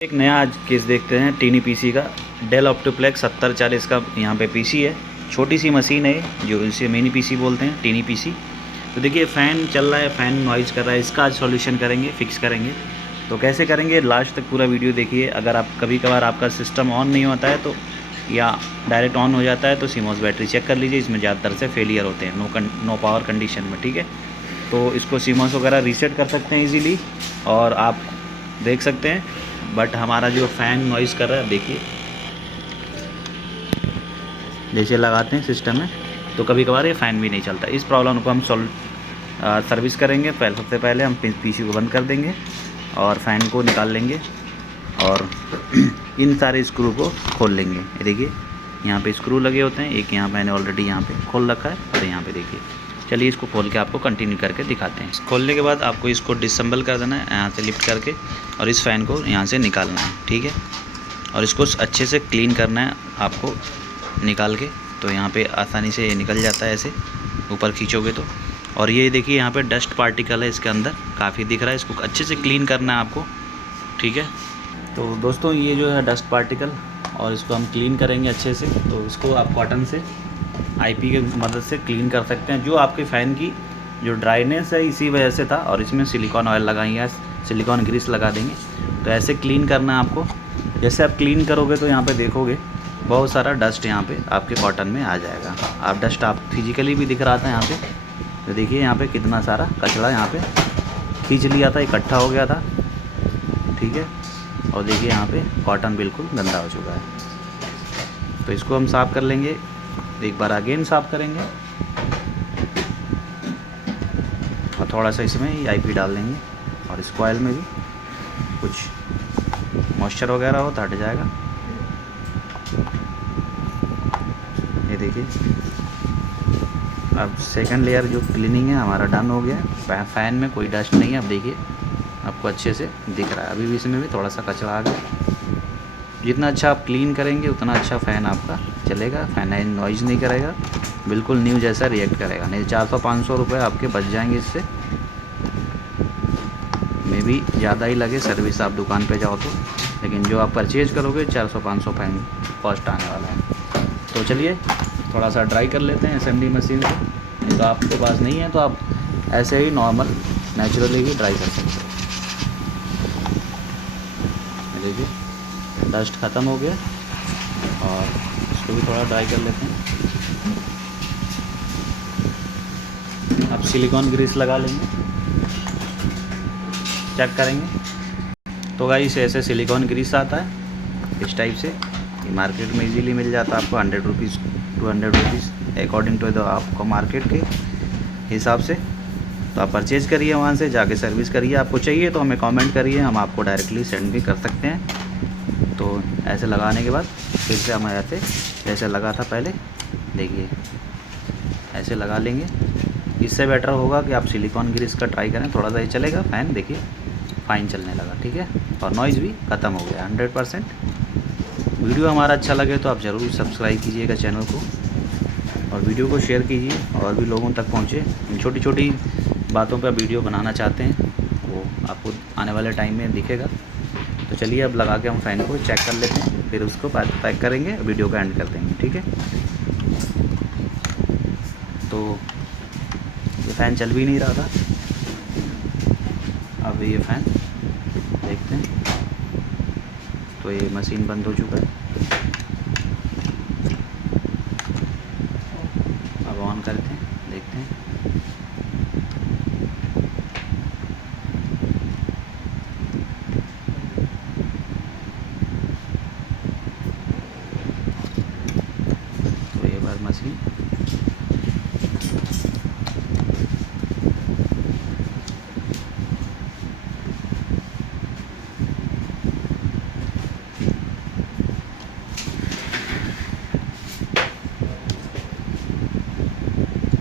एक नया आज केस देखते हैं टीनी पीसी का। डेल ऑप्टोप्लेक्स 7040 का यहाँ पे पीसी है। छोटी सी मशीन है जो इसे मिनी पीसी बोलते हैं, टीनी पीसी। तो देखिए फ़ैन चल रहा है, फ़ैन नॉइज़ कर रहा है। इसका आज सॉल्यूशन करेंगे, फिक्स करेंगे। तो कैसे करेंगे, लास्ट तक पूरा वीडियो देखिए। अगर आप कभी कभार आपका सिस्टम ऑन नहीं होता है तो या डायरेक्ट ऑन हो जाता है तो सीमोस बैटरी चेक कर लीजिए। इसमें ज़्यादातर से फेलियर होते हैं नो पावर कंडीशन में, ठीक है। तो इसको सीमोस वगैरह रीसेट कर सकते हैं इजीली और आप देख सकते हैं। बट हमारा जो फ़ैन नॉइज़ कर रहा है, देखिए जैसे लगाते हैं सिस्टम में तो कभी कभार ये फ़ैन भी नहीं चलता। इस प्रॉब्लम को हम सर्विस करेंगे। सबसे पहले हम पीसी को बंद कर देंगे और फ़ैन को निकाल लेंगे और इन सारे स्क्रू को खोल लेंगे। ये देखिए यहाँ पे स्क्रू लगे होते हैं, एक यहाँ मैंने ऑलरेडी यहाँ पे खोल रखा है और यहाँ पे देखिए। चलिए इसको खोल के आपको कंटिन्यू करके दिखाते हैं। खोलने के बाद आपको इसको डिसम्बल कर देना है यहाँ से लिफ्ट करके और इस फ़ैन को यहाँ से निकालना है, ठीक है। और इसको अच्छे से क्लीन करना है आपको निकाल के। तो यहाँ पे आसानी से ये निकल जाता है, ऐसे ऊपर खींचोगे तो। और ये देखिए यहाँ पे डस्ट पार्टिकल है इसके अंदर, काफ़ी दिख रहा है। इसको अच्छे से क्लीन करना है आपको, ठीक है। तो दोस्तों ये जो है डस्ट पार्टिकल और इसको हम क्लीन करेंगे अच्छे से। तो इसको आप कॉटन से आईपी की मदद से क्लीन कर सकते हैं। जो आपके फ़ैन की जो ड्राइनेस है इसी वजह से था, और इसमें सिलिकॉन ऑयल लगाएंगे, सिलिकॉन ग्रीस लगा देंगे। तो ऐसे क्लीन करना है आपको। जैसे आप क्लीन करोगे तो यहाँ पे देखोगे बहुत सारा डस्ट यहाँ पे आपके कॉटन में आ जाएगा। आप डस्ट आप फिजिकली भी दिख रहा था यहाँ पे, तो देखिए यहाँ पे कितना सारा कचरा यहाँ पे खींच लिया था, इकट्ठा हो गया था, ठीक है। और देखिए यहाँ पे कॉटन बिल्कुल गंदा हो चुका है। तो इसको हम साफ़ कर लेंगे, एक बार अगेन साफ़ करेंगे और थोड़ा सा इसमें आईपी डाल देंगे और इस कॉइल में भी कुछ मॉइस्चर वगैरह हो तो हट जाएगा। ये देखिए अब सेकंड लेयर जो क्लीनिंग है हमारा डन हो गया। फ़ैन में कोई डस्ट नहीं है, अब देखिए आपको अच्छे से दिख रहा है। अभी भी इसमें भी थोड़ा सा कचरा आ गया। जितना अच्छा आप क्लीन करेंगे उतना अच्छा फ़ैन आपका चलेगा। फ़ैन नॉइज़ नहीं करेगा, बिल्कुल न्यू जैसा रिएक्ट करेगा। नहीं 400-500 रुपये आपके बच जाएंगे इससे, मे भी ज़्यादा ही लगे सर्विस आप दुकान पे जाओ तो। लेकिन जो आप परचेज़ करोगे 400-500 फ़ैन कॉस्ट आने वाला है। तो चलिए थोड़ा सा ड्राई कर लेते हैं SMD मशीन से। नहीं तो आपके पास नहीं है तो आप ऐसे ही नॉर्मल नेचुरली ही ड्राई कर सकते हो। देखिए डस्ट ख़त्म हो गया और इसको भी थोड़ा ड्राई कर लेते हैं। अब सिलिकॉन ग्रीस लगा लेंगे, चेक करेंगे। तो गाइस ऐसे सिलिकॉन ग्रीस आता है इस टाइप से, ये मार्केट में इजीली मिल जाता है आपको 100 rupees 200 rupees according to the आपको मार्केट के हिसाब से। तो आप परचेज़ करिए, वहाँ से जाके सर्विस करिए। आपको चाहिए तो हमें कमेंट करिए, हम आपको डायरेक्टली सेंड भी कर सकते हैं। तो ऐसे लगाने के बाद फिर से हम ऐसे जैसे लगा था पहले, देखिए ऐसे लगा लेंगे। इससे बेटर होगा कि आप सिलिकॉन ग्रीस का ट्राई करें, थोड़ा सा ही चलेगा। फ़ैन देखिए फाइन चलने लगा, ठीक है। और नॉइज़ भी ख़त्म हो गया 100%। वीडियो हमारा अच्छा लगे तो आप ज़रूर सब्सक्राइब कीजिएगा चैनल को और वीडियो को शेयर कीजिए और भी लोगों तक पहुँचे। छोटी छोटी बातों पर वीडियो बनाना चाहते हैं वो आपको आने वाले टाइम में दिखेगा। तो चलिए अब लगा के हम फ़ैन को चेक कर लेते हैं, फिर उसको पैक करेंगे, वीडियो का एंड कर देंगे, ठीक है। तो ये फ़ैन चल भी नहीं रहा था, अब ये फ़ैन देखते हैं। तो ये मशीन बंद हो चुका है, अब ऑन करते हैं, देखते हैं। तो ये बार मशीन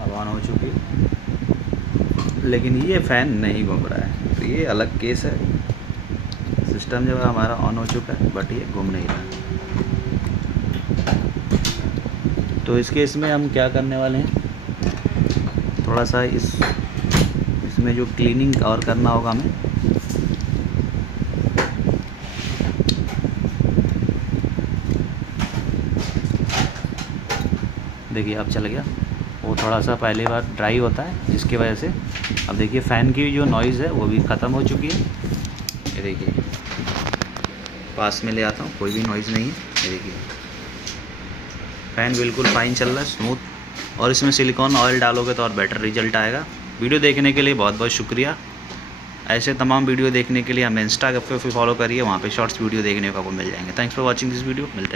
ऑन हो चुकी है, लेकिन ये फ़ैन नहीं घूम रहा है। तो ये अलग केस है। सिस्टम जो है हमारा ऑन हो चुका है बट ये घूम नहीं रहा। तो इस केस में हम क्या करने वाले हैं, थोड़ा सा इसमें जो क्लीनिंग और करना होगा हमें। देखिए अब चल गया। वो थोड़ा सा पहली बार ड्राई होता है जिसकी वजह से अब देखिए फ़ैन की जो नॉइज़ है वो भी ख़त्म हो चुकी है। ये देखिए पास में ले आता हूँ, कोई भी नॉइज़ नहीं है। ये देखिए फ़ैन बिल्कुल फ़ाइन चल रहा है, स्मूथ। और इसमें सिलिकॉन ऑयल डालोगे तो और बेटर रिजल्ट आएगा। वीडियो देखने के लिए बहुत बहुत शुक्रिया। ऐसे तमाम वीडियो देखने के लिए हमें इंस्टाग्राम पे फॉलो करिए, वहाँ पे शॉर्ट्स वीडियो देखने को आपको मिल जाएंगे। Thanks for watching this video. मिलते हैं।